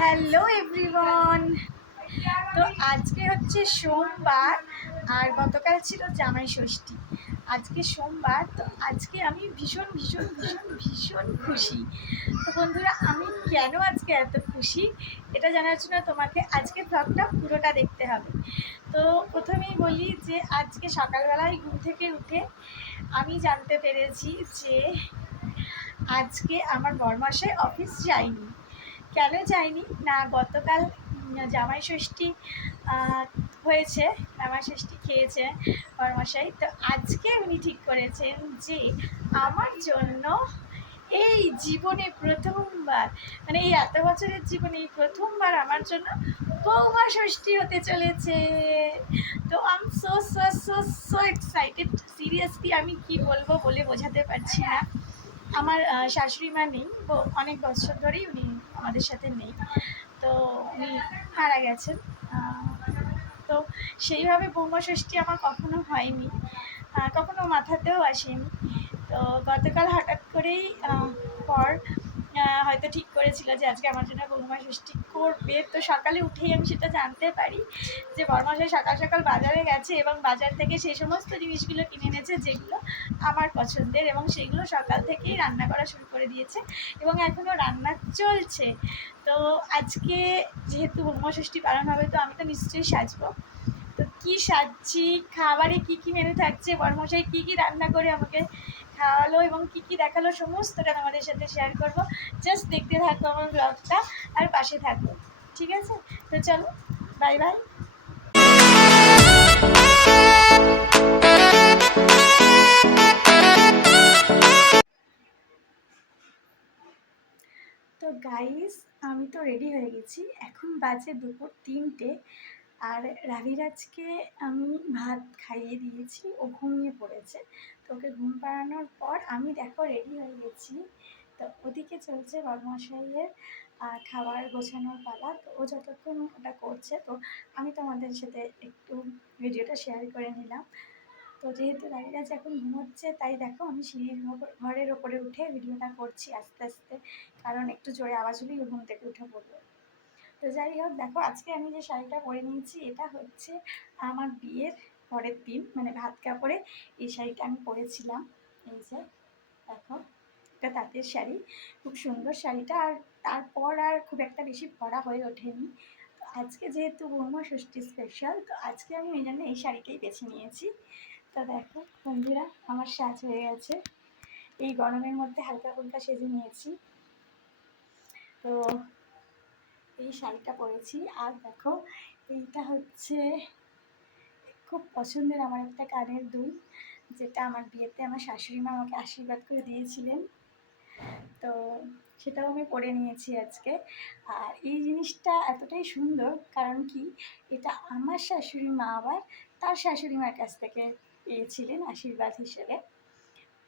Hello everyone. তো আজকে হচ্ছে সোমবার আর গতকাল ছিল জামাই ষষ্ঠী। আজকে সোমবার, তো আজকে আমি ভীষণ ভীষণ ভীষণ ভীষণ খুশি। তো বন্ধুরা, আমি কেন আজকে এত খুশি এটা জানার জন্য তোমাকে আজকে ব্লগটা পুরোটা দেখতে হবে। তো প্রথমেই বলি যে আজকে সকালবেলায় ঘুম থেকে উঠে আমি জানতে পেরেছি যে আজকে আমার বরমশাই অফিস যায়নি। কেন যায়নি না, গতকাল জামাই ষষ্ঠী হয়েছে, জামাই ষষ্ঠী খেয়েছে বরমশাই। তো আজকে উনি ঠিক করেছেন যে আমার জন্য এই জীবনে প্রথমবার, মানে এই এত বছরের জীবনে এই প্রথমবার আমার জন্য বৌমা ষষ্ঠী হতে চলেছে। তো I am so so so so excited. Seriously আমি কি বলবো বলে বোঝাতে পারছি না। আমার শাশুড়ি মা নেই, অনেক বছর ধরেই উনি আমাদের সাথে নেই। তো উনি মারা গেছেন। তো সেইভাবে বৌমা ষষ্ঠী আমার কখনো হয়নি, কখনো মাথাতেও আসেনি। তো গতকাল হঠাৎ করেই পর হয়তো ঠিক করেছিল যে আজকে আমার জন্য বৌমা ষষ্ঠী করবে। তো সকালে উঠেই আমি সেটা জানতে পারি যে বরমশাই সকাল সকাল বাজারে গেছে এবং বাজার থেকে সেই সমস্ত জিনিসগুলো কিনে এনেছে যেগুলো আমার পছন্দের, এবং সেগুলো সকাল থেকেই রান্না করা শুরু করে দিয়েছে এবং এখনও রান্না চলছে। তো আজকে যেহেতু বৌমা ষষ্ঠী পালন হবে, তো আমি তো নিশ্চয়ই সাজবো। তো কী সাজছি, খাবারে কী কী মেনু থাকছে, বরমশাই কী কী রান্না করে আমাকে খাওয়ালো এবং কী কী দেখালো, সমস্তটা তোমাদের সাথে শেয়ার করবো। জাস্ট দেখতে থাকবো আমার ব্লগটা আর পাশে থাকবো, ঠিক আছে? তো চলো, বাই বাই। তো গাইস, আমি তো রেডি হয়ে গেছি, এখন বাজে দুপুর 3টে। আর রাবিরাজকে আমি ভাত খাইয়ে দিয়েছি, ও ঘুমিয়ে পড়েছে। তো ওকে ঘুম পাড়ানোর পর আমি দেখো রেডি হয়ে গেছি। তো ওদিকে চলছে বরমশাইয়ের খাবার গোছানোর পালা। তো ও যতক্ষণ ওটা করছে, তো আমি তোমাদের সাথে একটু ভিডিওটা শেয়ার করে নিলাম। তো যেহেতু রাবিরাজ এখন ঘুমোচ্ছে, তাই দেখো আমি সিঁড়ির ঘরের ওপরে উঠে ভিডিওটা করছি আস্তে আস্তে, কারণ একটু জোরে আওয়াজ হলেই ও ঘুম থেকে উঠে পড়বে। তো যাই হোক, দেখো আজকে আমি যে শাড়িটা পরে নিয়েছি, এটা হচ্ছে আমার বিয়ের পরের দিন, মানে ভাত কাপড়ে এই শাড়িটা আমি পরেছিলাম। এই যে দেখো, এটা তাঁতের শাড়ি, খুব সুন্দর শাড়িটা। আর তারপর আর খুব একটা বেশি পরা হয়ে ওঠেনি। তো আজকে যেহেতু বৌমা ষষ্ঠী স্পেশাল, তো আজকে আমি এই জন্য এই শাড়িটাই বেছে নিয়েছি। তো দেখো বন্ধুরা, আমার সাজ হয়ে গেছে, এই গরমের মধ্যে হালকা ফুলকা সেজে নিয়েছি। তো এই শাড়িটা পরেছি। আর দেখো, এইটা হচ্ছে খুব পছন্দের আমার একটা কানের দুল, যেটা আমার বিয়েতে আমার শাশুড়ি মা আমাকে আশীর্বাদ করে দিয়েছিলেন। তো সেটাও আমি পরে নিয়েছি আজকে। আর এই জিনিসটা এতটাই সুন্দর, কারণ কি, এটা আমার শাশুড়ি মা আবার তার শাশুড়ি মার কাছ থেকে পেয়েছিলেন আশীর্বাদ হিসেবে।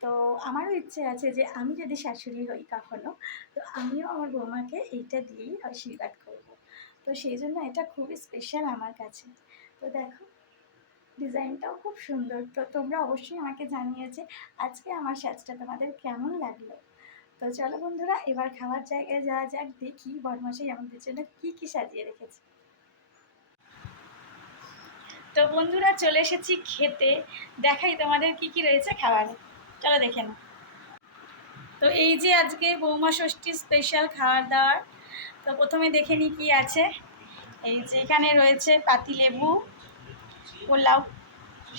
তো আমারও ইচ্ছে আছে যে আমি যদি শাশুড়ি হই কখনো, তো আমিও আমার বৌমাকে এইটা দিয়েই আশীর্বাদ করব। তো সেই জন্য এটা খুবই স্পেশাল আমার কাছে। তো দেখো, ডিজাইনটাও খুব সুন্দর। তো তোমরা অবশ্যই আমাকে জানিয়ে যে আজকে আমার সাজটা তোমাদের কেমন লাগলো। তো চলো বন্ধুরা, এবার খাওয়ার জায়গায় যাওয়া যাক, দেখি বরমশাই আমাদের জন্য কী কী সাজিয়ে রেখেছে। তো বন্ধুরা, চলে এসেছি খেতে, দেখাই তোমাদের কি কি রয়েছে খাবারে, চলো দেখে নাও। তো এই যে আজকে বৌমা ষষ্ঠী স্পেশাল খাবার দাবার। তো প্রথমে দেখে নিই কী আছে। এই যে এখানে রয়েছে পাতিলেবু, পোলাও,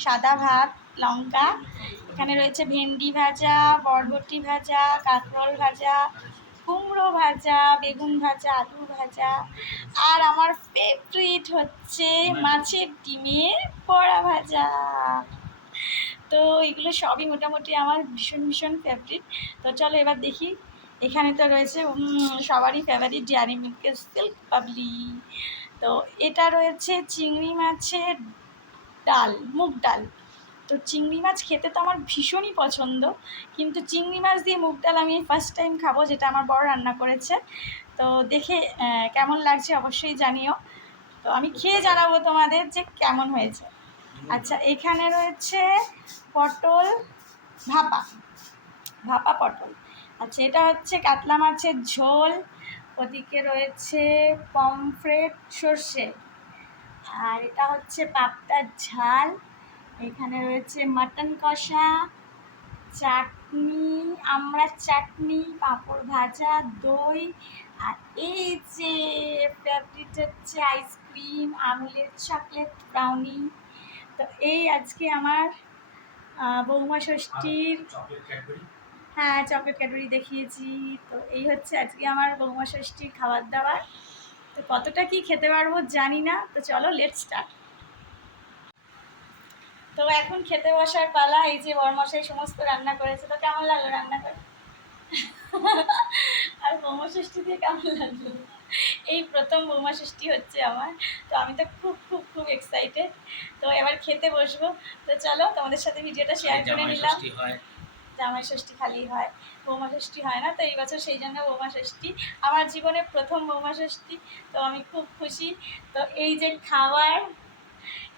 সাদা ভাত, লঙ্কা, এখানে রয়েছে ভেন্ডি ভাজা, বরবটি ভাজা, কাঁকরোল ভাজা, কুমড়ো ভাজা, বেগুন ভাজা, আলু ভাজা, আর আমার ফেভারিট হচ্ছে মাছের ডিমের বড়া ভাজা। তো এগুলো সবই মোটামুটি আমার ভীষণ ভীষণ ফেভারিট। তো চলো এবার দেখি। এখানে তো রয়েছে সবারই ফেভারিট ডেয়ারি মিল্কের সিল্ক বাবলি। তো এটা রয়েছে চিংড়ি মাছের ডাল, মুগ ডাল। তো চিংড়ি মাছ খেতে তো আমার ভীষণই পছন্দ, কিন্তু চিংড়ি মাছ দিয়ে মুগ ডাল আমি ফার্স্ট টাইম খাবো, যেটা আমার বড় রান্না করেছে। তো দেখে কেমন লাগছে অবশ্যই জানিও। তো আমি খেয়ে জানাবো তোমাদের যে কেমন হয়েছে। আচ্ছা, এখানে রয়েছে পটল ভাপা, ভাপা পটল। আচ্ছা, এটা হচ্ছে কাতলা মাছের ঝোল, ওদিকে রয়েছে পমফ্রেট সর্ষে, আর এটা হচ্ছে পাবদার ঝাল, এখানে রয়েছে মাটন কষা, চাটনি, আমড়ার চাটনি, পাঁপড় ভাজা, দই, আর এই যে ফেভারিট হচ্ছে আইসক্রিম, আমুলের চকলেট ব্রাউনি। তো এই আজকে আমার বৌমা ষষ্ঠীর, হ্যাঁ চকলেট ক্যাডবেরি দেখিয়েছি। তো এই হচ্ছে আজকে আমার বৌমা ষষ্ঠীর খাবার দাবার। তো কতটা কি খেতে পারবো জানি না, তো চলো লেটস স্টার্ট। তো এখন খেতে বসার পালা। এই যে বরমশাই সমস্ত রান্না করেছে, তো কেমন লাগলো রান্না করে? আর বৌমা ষষ্ঠী দিয়ে কেমন লাগলো? এই প্রথম বৌমা ষষ্ঠী হচ্ছে আমার, তো আমি তো খুব খুব খুব এক্সাইটেড। তো এবার খেতে বসবো। তো চলো তোমাদের সাথে ভিডিওটা শেয়ার করে নিলাম। জামাই ষষ্ঠী খালি হয়, বৌমা ষষ্ঠী হয় না, তো এই বছর সেই জন্য বৌমা ষষ্ঠী আমার জীবনের প্রথম বৌমা ষষ্ঠী। তো আমি খুব খুশি। তো এই যে খাবার,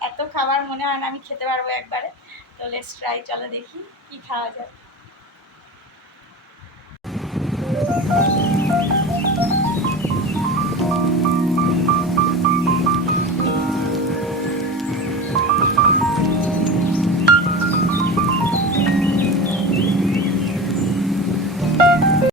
এত খাবার মনে হয় না আমি খেতে পারবো একবারে। তো লেটস ট্রাই, চলো দেখি কি খাওয়া যায়।